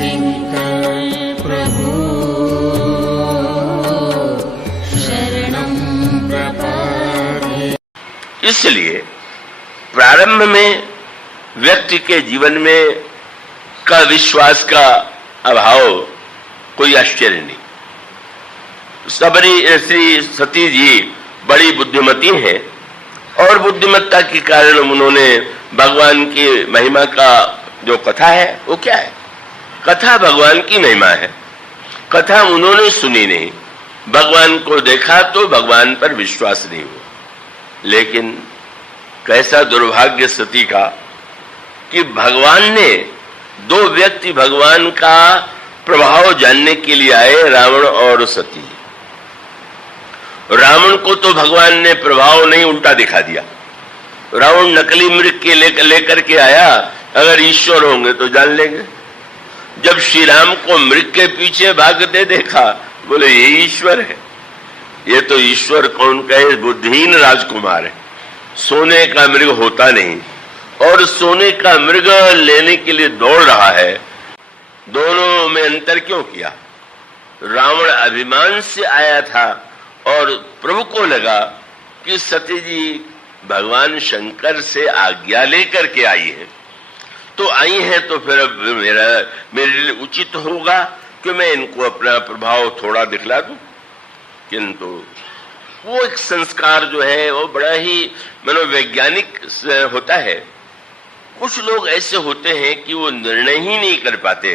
किंकर प्रभु शरणं प्रपद्ये। इसलिए प्रारंभ में व्यक्ति के जीवन में का विश्वास का अभाव कोई आश्चर्य नहीं। श्री सती जी बड़ी बुद्धिमती हैं और बुद्धिमत्ता के कारण उन्होंने भगवान की महिमा का जो कथा है वो क्या है, कथा भगवान की महिमा है। कथा उन्होंने सुनी नहीं, भगवान को देखा तो भगवान पर विश्वास नहीं हुआ। लेकिन कैसा दुर्भाग्य सती का कि भगवान ने दो व्यक्ति भगवान का प्रभाव जानने के लिए आए, रावण और सती। रावण को तो भगवान ने प्रभाव नहीं उल्टा दिखा दिया। रावण नकली मृग के लेकर के आया, अगर ईश्वर होंगे तो जान लेंगे। जब श्री राम को मृग के पीछे भागते देखा, बोले ये ईश्वर है। ये तो ईश्वर कौन कहे, बुद्धिहीन राजकुमार है। सोने का मृग होता नहीं और सोने का मृग लेने के लिए दौड़ रहा है। दोनों में अंतर क्यों किया? रावण अभिमान से आया था और प्रभु को लगा कि सती जी भगवान शंकर से आज्ञा लेकर के आई है, तो आई है तो फिर अब मेरे लिए उचित होगा कि मैं इनको अपना प्रभाव थोड़ा दिखला दूं। किंतु वो एक संस्कार जो है वो बड़ा ही मनोवैज्ञानिक होता है। कुछ लोग ऐसे होते हैं कि वो निर्णय ही नहीं कर पाते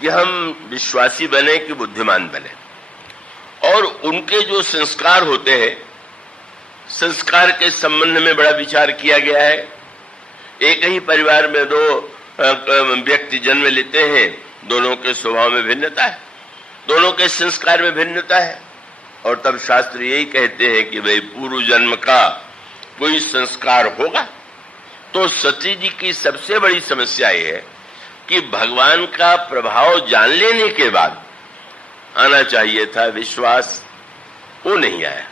कि हम विश्वासी बने कि बुद्धिमान बने, और उनके जो संस्कार होते हैं, संस्कार के संबंध में बड़ा विचार किया गया है। एक ही परिवार में दो व्यक्ति जन्म लेते हैं, दोनों के स्वभाव में भिन्नता है, दोनों के संस्कार में भिन्नता है, और तब शास्त्र यही कहते हैं कि भाई पूर्व जन्म का कोई संस्कार होगा। तो सती जी की सबसे बड़ी समस्या ये है कि भगवान का प्रभाव जान लेने के बाद आना चाहिए था विश्वास, वो नहीं आया।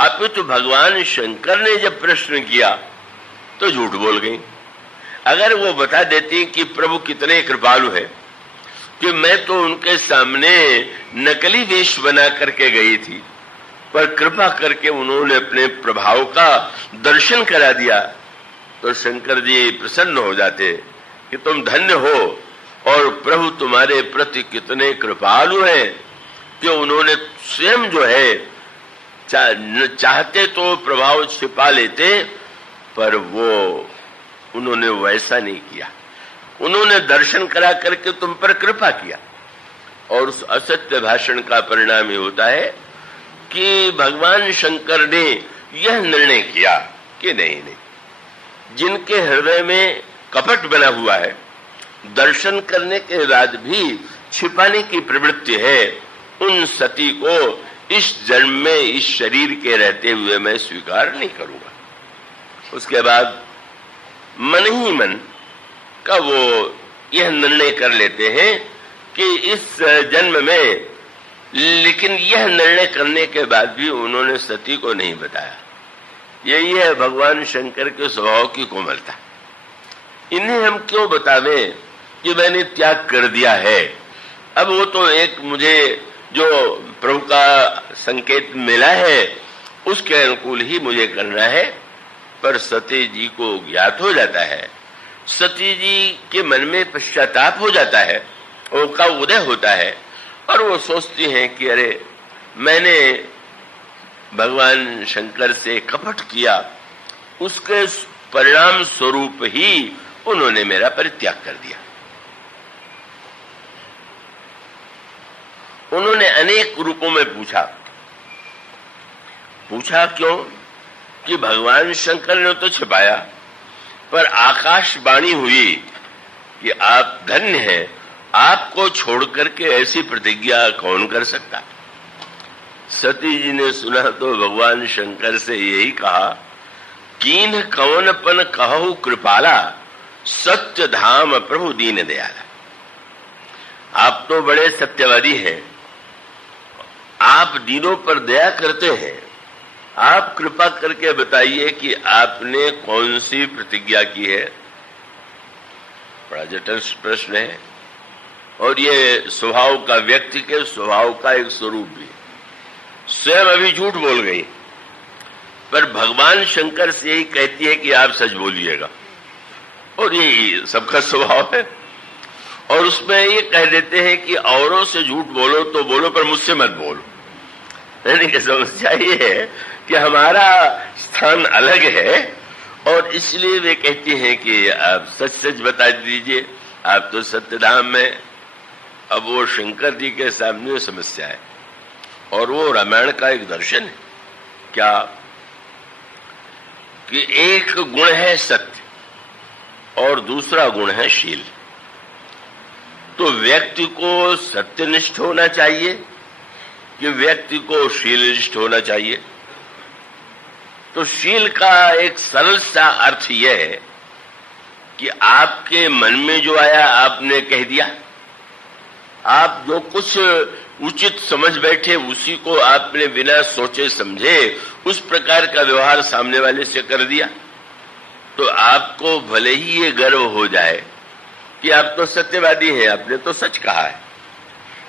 अब तो भगवान शंकर ने जब प्रश्न किया तो झूठ बोल गई। अगर वो बता देती कि प्रभु कितने कृपालु है कि मैं तो उनके सामने नकली वेश बना करके गई थी, पर कृपा करके उन्होंने अपने प्रभाव का दर्शन करा दिया, तो शंकर जी प्रसन्न हो जाते कि तुम धन्य हो और प्रभु तुम्हारे प्रति कितने कृपालु हैं कि उन्होंने स्वयं जो है चाहते तो प्रभाव छिपा लेते, पर वो उन्होंने वैसा नहीं किया। उन्होंने दर्शन करा करके तुम पर कृपा किया, और उस असत्य भाषण का परिणाम ये होता है कि भगवान शंकर ने यह निर्णय किया कि नहीं, जिनके हृदय में कपट बना हुआ है, दर्शन करने के बाद भी छिपाने की प्रवृत्ति है, उन सती को इस जन्म में इस शरीर के रहते हुए मैं स्वीकार नहीं करूंगा। उसके बाद मन ही मन का वो यह निर्णय कर लेते हैं कि इस जन्म में, लेकिन यह निर्णय करने के बाद भी उन्होंने सती को नहीं बताया। यही है भगवान शंकर के स्वभाव की कोमलता। इन्हें हम क्यों बतावें कि मैंने त्याग कर दिया है। अब वो तो एक मुझे जो प्रभु का संकेत मिला है उसके अनुकूल ही मुझे करना है, पर सती जी को ज्ञात हो जाता है, सती जी के मन में पश्चाताप हो जाता है, उनका उदय होता है, और वो सोचती हैं कि अरे मैंने भगवान शंकर से कपट किया, उसके परिणाम स्वरूप ही उन्होंने मेरा परित्याग कर दिया। उन्होंने अनेक रूपों में पूछा क्यों कि भगवान शंकर ने तो छिपाया, पर आकाशवाणी हुई कि आप धन्य हैं, आपको छोड़ करके ऐसी प्रतिज्ञा कौन कर सकता। सती जी ने सुना तो भगवान शंकर से यही कहा, कीन कवनपन कहु कृपाला, सत्य धाम प्रभु दीन दयाला। आप तो बड़े सत्यवादी हैं, आप दीनों पर दया करते हैं, आप कृपा करके बताइए कि आपने कौन सी प्रतिज्ञा की है। बड़ा जटिल प्रश्न है, और ये स्वभाव का, व्यक्ति के स्वभाव का एक स्वरूप भी। स्वयं अभी झूठ बोल गई, पर भगवान शंकर से यही कहती है कि आप सच बोलिएगा, और ये सबका स्वभाव है। और उसमें ये कह देते हैं कि औरों से झूठ बोलो तो बोलो, पर मुझसे मत बोलो। यानी कि समस्या ये है कि हमारा स्थान अलग है, और इसलिए वे कहती हैं कि आप सच सच बता दीजिए, आप तो सत्यधाम में। अब वो शंकर जी के सामने समस्या है, और वो रामायण का एक दर्शन है क्या, कि एक गुण है सत्य और दूसरा गुण है शील। तो व्यक्ति को सत्यनिष्ठ होना चाहिए कि व्यक्ति को शीलनिष्ठ होना चाहिए। तो शील का एक सरल सा अर्थ यह है कि आपके मन में जो आया आपने कह दिया, आप जो कुछ उचित समझ बैठे उसी को आपने बिना सोचे समझे उस प्रकार का व्यवहार सामने वाले से कर दिया। तो आपको भले ही ये गर्व हो जाए कि आप तो सत्यवादी हैं, आपने तो सच कहा है,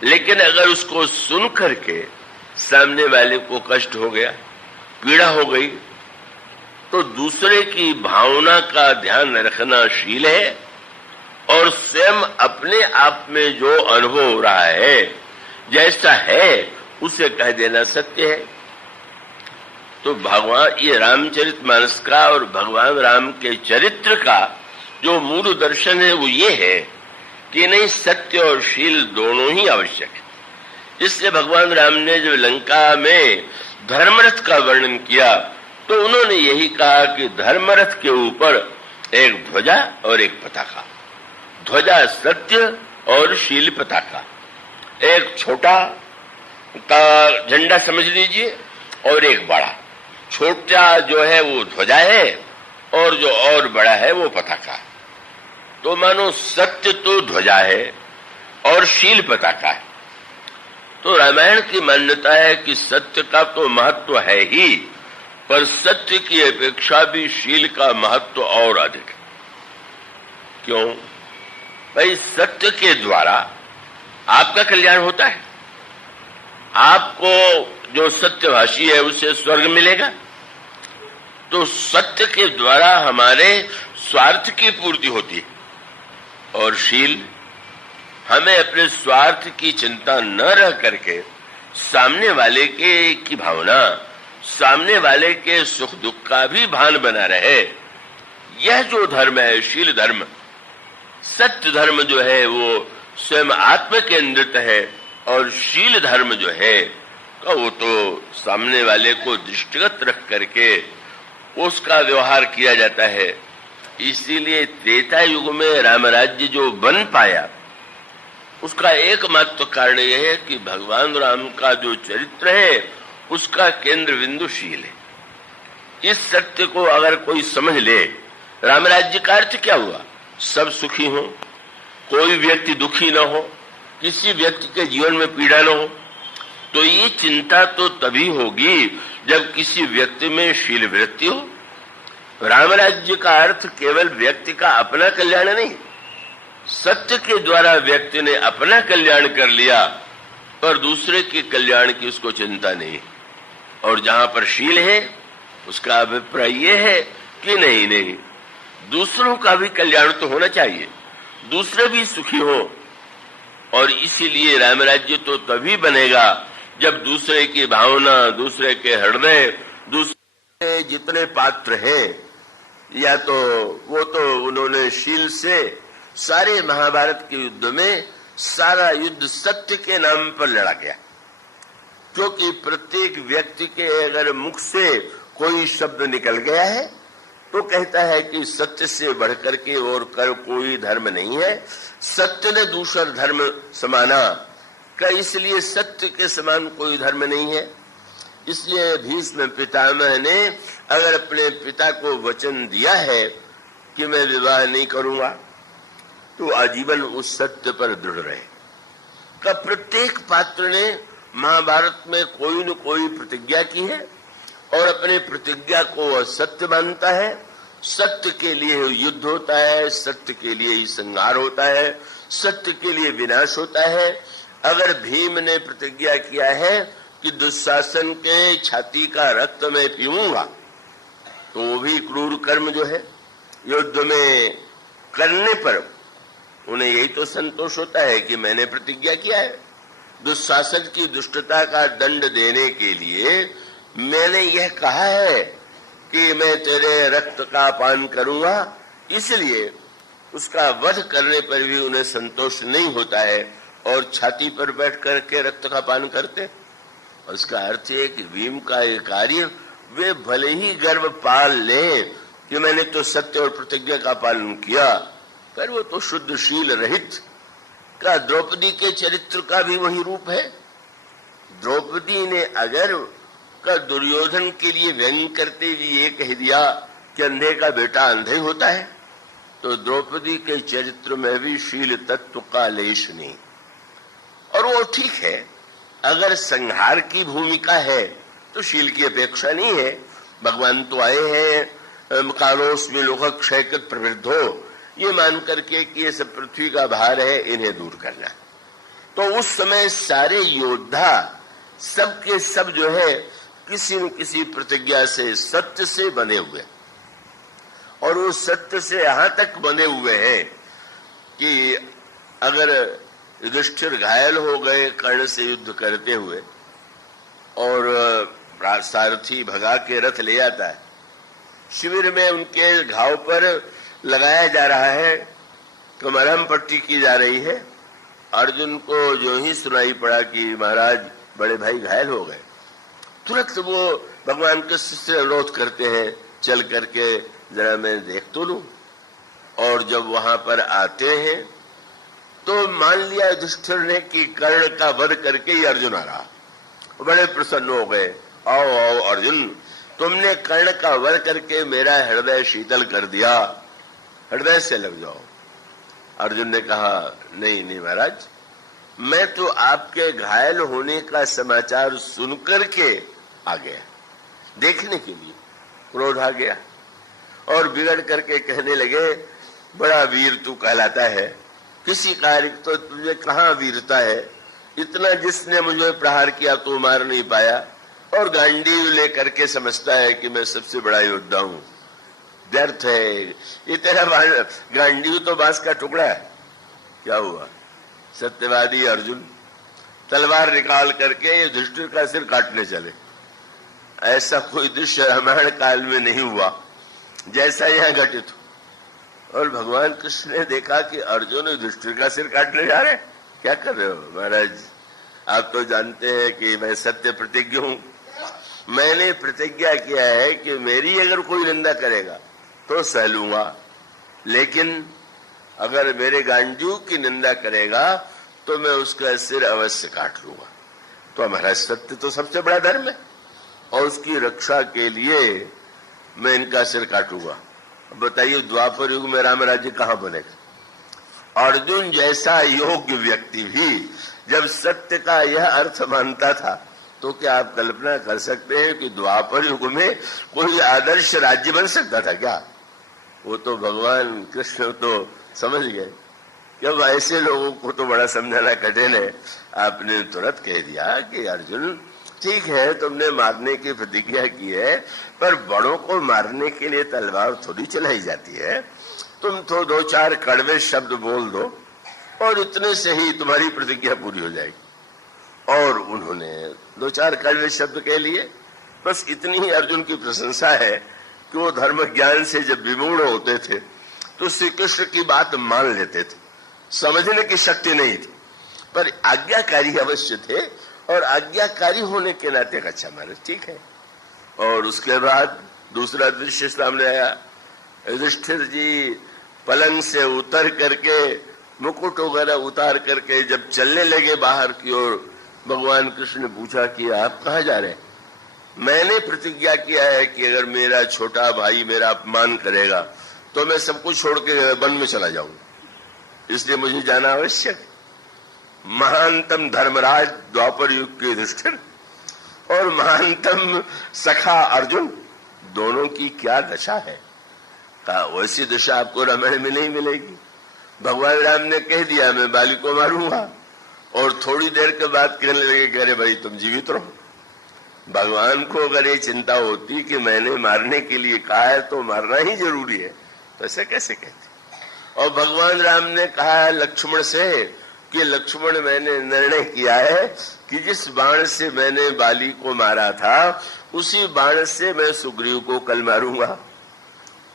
लेकिन अगर उसको सुन करके सामने वाले को कष्ट हो गया, पीड़ा हो गई, तो दूसरे की भावना का ध्यान रखना शील है। और स्वयं अपने आप में जो अनुभव हो रहा है, जैसा है उसे कह देना सत्य है। तो भगवान, ये रामचरितमानस का और भगवान राम के चरित्र का जो मूल दर्शन है वो ये है कि नहीं, सत्य और शील दोनों ही आवश्यक है। इसलिए भगवान राम ने जो लंका में धर्मरथ का वर्णन किया, तो उन्होंने यही कहा कि धर्मरथ के ऊपर एक ध्वजा और एक पताका। ध्वजा सत्य और शील पताका। एक छोटा का झंडा समझ लीजिए और एक बड़ा। छोटा जो है वो ध्वजा है और जो और बड़ा है वो पताका। तो मानो सत्य तो ध्वजा है और शील पताका है। तो रामायण की मान्यता है कि सत्य का तो महत्व है ही, पर सत्य की अपेक्षा भी शील का महत्व और अधिक है। क्यों भाई? सत्य के द्वारा आपका कल्याण होता है। आपको जो सत्यभाषी है उसे स्वर्ग मिलेगा। तो सत्य के द्वारा हमारे स्वार्थ की पूर्ति होती है। और शील, हमें अपने स्वार्थ की चिंता न रह करके सामने वाले के की भावना, सामने वाले के सुख दुख का भी भान बना रहे। यह जो धर्म है, शील धर्म, सत्य धर्म जो है वो स्वयं आत्म केंद्रित है, और शील धर्म जो है वो तो सामने वाले को दृष्टिगत रख करके उसका व्यवहार किया जाता है। इसीलिए त्रेता युग में राम राज्य जो बन पाया, उसका एकमात्र कारण यह है कि भगवान राम का जो चरित्र है उसका केंद्र बिंदु शील है। इस सत्य को अगर कोई समझ ले, राम राज्य का अर्थ क्या हुआ? सब सुखी हो, कोई व्यक्ति दुखी न हो, किसी व्यक्ति के जीवन में पीड़ा न हो। तो ये चिंता तो तभी होगी जब किसी व्यक्ति में शील वृत्ति हो। राम राज्य का अर्थ केवल व्यक्ति का अपना कल्याण नहीं, सत्य के द्वारा व्यक्ति ने अपना कल्याण कर लिया, पर दूसरे के कल्याण की उसको चिंता नहीं। और जहां पर शील है उसका अभिप्राय ये है कि नहीं, दूसरों का भी कल्याण तो होना चाहिए, दूसरे भी सुखी हो। और इसीलिए राम राज्य तो तभी बनेगा जब दूसरे की भावना, दूसरे के हृदय, दूसरे जितने पात्र हैं, या तो वो तो उन्होंने शील से सारे महाभारत के युद्ध में सारा युद्ध सत्य के नाम पर लड़ा गया। क्योंकि प्रत्येक व्यक्ति के अगर मुख से कोई शब्द निकल गया है तो कहता है कि सत्य से बढ़कर के और कर कोई धर्म नहीं है, सत्य ने दूसरा धर्म समाना का, इसलिए सत्य के समान कोई धर्म नहीं है। इसलिए भीष्म पितामह ने अगर अपने पिता को वचन दिया है कि मैं विवाह नहीं करूंगा, तो आजीवन उस सत्य पर दृढ़ रहे। का प्रत्येक पात्र ने महाभारत में कोई न कोई प्रतिज्ञा की है और अपने प्रतिज्ञा को सत्य मानता है। सत्य के लिए युद्ध होता है, सत्य के लिए ही संहार होता है, सत्य के लिए विनाश होता है। अगर भीम ने प्रतिज्ञा किया है कि दुशासन के छाती का रक्त मैं पीऊंगा, तो वो भी क्रूर कर्म जो है युद्ध में करने पर उन्हें यही तो संतोष होता है कि मैंने प्रतिज्ञा किया है। दुशासन की दुष्टता का दंड देने के लिए मैंने यह कहा है कि मैं तेरे रक्त का पान करूंगा, इसलिए उसका वध करने पर भी उन्हें संतोष नहीं होता है और छाती पर बैठ करके रक्त का पान करते। उसका अर्थ है कि भीम का ये कार्य वे भले ही गर्व पाल लें कि मैंने तो सत्य और प्रतिज्ञा का पालन किया, पर वो तो शुद्धशील रहित का द्रौपदी के चरित्र का भी वही रूप है। द्रौपदी ने अगर का दुर्योधन के लिए व्यंग करते हुए ये कह दिया कि अंधे का बेटा अंधे होता है, तो द्रौपदी के चरित्र में भी शील तत्व का लेश नहीं। और वो ठीक है, अगर संहार की भूमिका है तो शील की अपेक्षा नहीं है। भगवान तो आए हैं कालोस में लोक क्षयकृत प्रवृद्धो, ये मान करके कि ये सब पृथ्वी का भार है, इन्हें दूर करना। तो उस समय सारे योद्धा सब के सब जो है किसी न किसी प्रतिज्ञा से, सत्य से बने हुए, और वो सत्य से यहां तक बने हुए हैं कि अगर युधिष्ठिर घायल हो गए कर्ण से युद्ध करते हुए और सारथी भगा के रथ ले आता है, शिविर में उनके घाव पर लगाया जा रहा है, मरहम पट्टी की जा रही है। अर्जुन को जो ही सुनाई पड़ा कि महाराज बड़े भाई घायल हो गए, तुरंत वो भगवान कृष्ण से अनुरोध करते हैं, चल करके जरा मैं देख तो लूं। और जब वहां पर आते हैं तो मान लिया युधिष्ठिर ने कि कर्ण का वध करके ही अर्जुन आ रहा, बड़े प्रसन्न हो गए। आओ आओ अर्जुन, तुमने कर्ण का वध करके मेरा हृदय शीतल कर दिया, हृदय से लग जाओ। अर्जुन ने कहा नहीं नहीं महाराज, मैं तो आपके घायल होने का समाचार सुनकर के आ गया, देखने के लिए। क्रोध आ गया और बिगड़ करके कहने लगे, बड़ा वीर तू कहलाता है, किसी कार्य तो तुझे कहां वीरता है, इतना जिसने मुझे प्रहार किया तो मार नहीं पाया, और गांडीव लेकर के समझता है कि मैं सबसे बड़ा योद्धा हूं। व्यर्थ है ये तेरा गांडीव तो बांस का टुकड़ा है। क्या हुआ? सत्यवादी अर्जुन तलवार निकाल करके युधिष्ठिर का सिर काटने चले। ऐसा कोई दृश्य रामायण काल में नहीं हुआ जैसा यहां घटित हो। और भगवान कृष्ण ने देखा कि अर्जुन युधिष्ठिर का सिर काटने जा रहे, क्या कर रहे हो महाराज? आप तो जानते हैं कि मैं सत्य प्रतिज्ञ हूं, मैंने प्रतिज्ञा किया है कि मेरी अगर कोई निंदा करेगा तो सह लूंगा, लेकिन अगर मेरे गांडीव की निंदा करेगा तो मैं उसका सिर अवश्य काट लूंगा। तो हमारा सत्य तो सबसे बड़ा धर्म है और उसकी रक्षा के लिए मैं इनका सिर काटूंगा। बताइए द्वापर युग में राम राज्य कहां बनेगा? अर्जुन जैसा योग्य व्यक्ति भी जब सत्य का यह अर्थ मानता था, तो क्या आप कल्पना कर सकते हैं कि द्वापर युग में कोई आदर्श राज्य बन सकता था क्या? वो तो भगवान कृष्ण तो समझ गए कि अब ऐसे लोगों को तो बड़ा समझाना कठिन है। आपने तुरंत कह दिया कि अर्जुन ठीक है, तुमने मारने की प्रतिज्ञा की है, पर बड़ों को मारने के लिए तलवार थोड़ी चलाई जाती है। तुम तो दो चार कड़वे शब्द बोल दो और इतने से ही तुम्हारी प्रतिज्ञा पूरी हो जाएगी। और उन्होंने दो चार कड़वे शब्द कह लिए, बस इतनी ही अर्जुन की प्रशंसा है कि वो धर्म ज्ञान से जब विमूढ़ होते थे तो श्री कृष्ण की बात मान लेते थे। समझने की शक्ति नहीं थी, पर आज्ञाकारी अवश्य थे और आज्ञाकारी होने के नाते अच्छा महाराज ठीक है। और उसके बाद दूसरा दृश्य सामने आया, युधिष्ठिर जी पलंग से उतर करके मुकुट वगैरह उतार करके जब चलने लगे बाहर की ओर, भगवान कृष्ण ने पूछा कि आप कहाँ जा रहे हैं? मैंने प्रतिज्ञा किया है कि अगर मेरा छोटा भाई मेरा अपमान करेगा तो मैं सब कुछ छोड़ के वन में चला जाऊंगा, इसलिए मुझे जाना आवश्यक। महानतम धर्मराज द्वापर युग के युधिष्ठिर और महानतम सखा अर्जुन, दोनों की क्या दशा है। कहा वैसी दशा आपको रामायण में नहीं मिलेगी। भगवान राम ने कह दिया मैं बाली को मारूंगा, और थोड़ी देर के बाद कहने लगे कि अरे भाई तुम जीवित रहो। भगवान को अगर ये चिंता होती कि मैंने मारने के लिए कहा है तो मारना ही जरूरी है, तो ऐसे कैसे कहते। और भगवान राम ने कहा लक्ष्मण से कि लक्ष्मण मैंने निर्णय किया है कि जिस बाण से मैंने बाली को मारा था उसी बाण से मैं सुग्रीव को कल मारूंगा।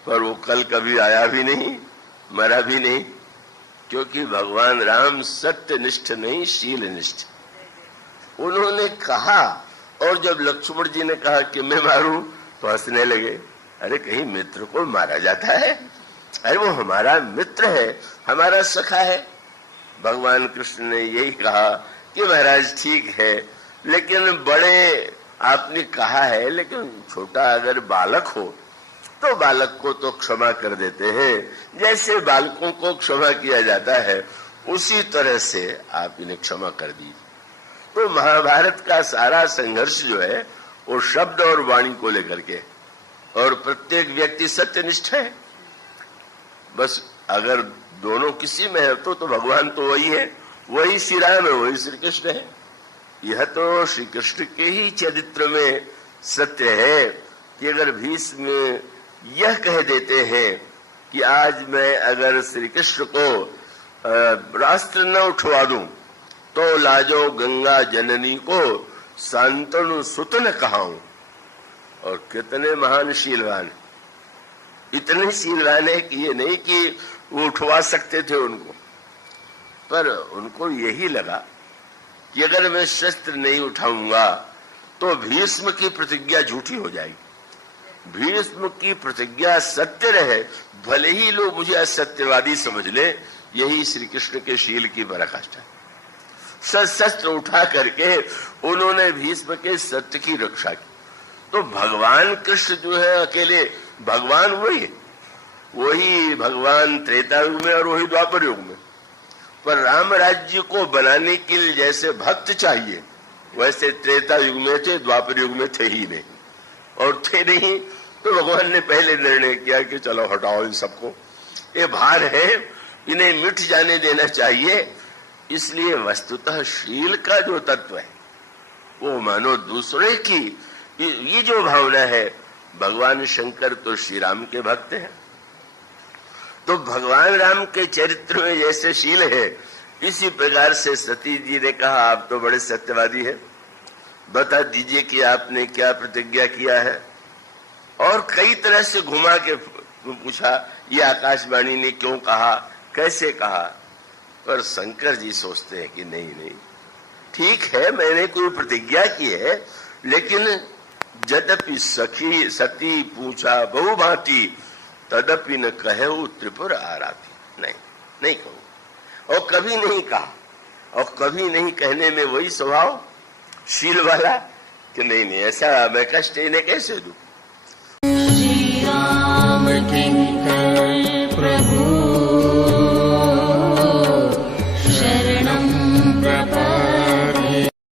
पर वो कल कभी आया भी नहीं, मरा भी नहीं, क्योंकि भगवान राम सत्यनिष्ठ नहीं शीलनिष्ठ। उन्होंने कहा, और जब लक्ष्मण जी ने कहा कि मैं मारूं तो हंसने लगे। अरे कहीं मित्र को मारा जाता है? अरे वो हमारा मित्र है, हमारा सखा है। भगवान कृष्ण ने यही कहा कि महाराज ठीक है, लेकिन बड़े आपने कहा है, लेकिन छोटा अगर बालक हो तो बालक को तो क्षमा कर देते हैं, जैसे बालकों को क्षमा किया जाता है उसी तरह से आप इन्हें क्षमा कर दीजिए। तो महाभारत का सारा संघर्ष जो है वो शब्द और वाणी को लेकर के, और प्रत्येक व्यक्ति सत्यनिष्ठ है। बस अगर दोनों किसी में है तो भगवान तो वही है, वही श्री राम है, वही श्री कृष्ण है। यह तो श्री कृष्ण के ही चरित्र में सत्य है कि अगर भीष्म यह कह देते हैं कि आज मैं अगर श्री कृष्ण को रास्त्र न उठवा दूं तो लाजो गंगा जननी को शांतनु सुत न कहाऊं। और कितने महान शीलवान, इतने शीलवान है कि ये नहीं कि वो उठवा सकते थे उनको, पर उनको यही लगा कि अगर मैं शस्त्र नहीं उठाऊंगा तो भीष्म की प्रतिज्ञा झूठी हो जाएगी। भीष्म की प्रतिज्ञा सत्य रहे, भले ही लोग मुझे असत्यवादी समझ ले, यही श्री कृष्ण के शील की पराकाष्ठा है। शस्त्र उठा करके उन्होंने भीष्म के सत्य की रक्षा की। तो भगवान कृष्ण जो है अकेले भगवान वही है, वही भगवान त्रेता युग में और वही द्वापर युग में। पर राम राज्य को बनाने के लिए जैसे भक्त चाहिए वैसे त्रेता युग में थे, द्वापर युग में थे ही नहीं, और थे नहीं तो भगवान ने पहले निर्णय किया कि चलो हटाओ इन सबको, ये भार है, इन्हें मिट जाने देना चाहिए। इसलिए वस्तुतः शील का जो तत्व है वो मानो दूसरे की ये जो भावना है, भगवान शंकर तो श्री राम के भक्त हैं, तो भगवान राम के चरित्र में जैसे शील है, इसी प्रकार से सती जी ने कहा आप तो बड़े सत्यवादी हैं, बता दीजिए कि आपने क्या प्रतिज्ञा किया है। और कई तरह से घुमा के पूछा, ये आकाशवाणी ने क्यों कहा, कैसे कहा। पर शंकर जी सोचते हैं कि नहीं नहीं ठीक है, मैंने कोई प्रतिज्ञा की है, लेकिन यद्यपि सखी सती पूछा बहुभांति तदपि न कहे त्रिपुर आराती। नहीं कहूं, और कभी नहीं कहा, और कभी नहीं कहने में वही स्वभाव शील वाला कि नहीं ऐसा मैं कष्ट इन्हें कैसे दूं।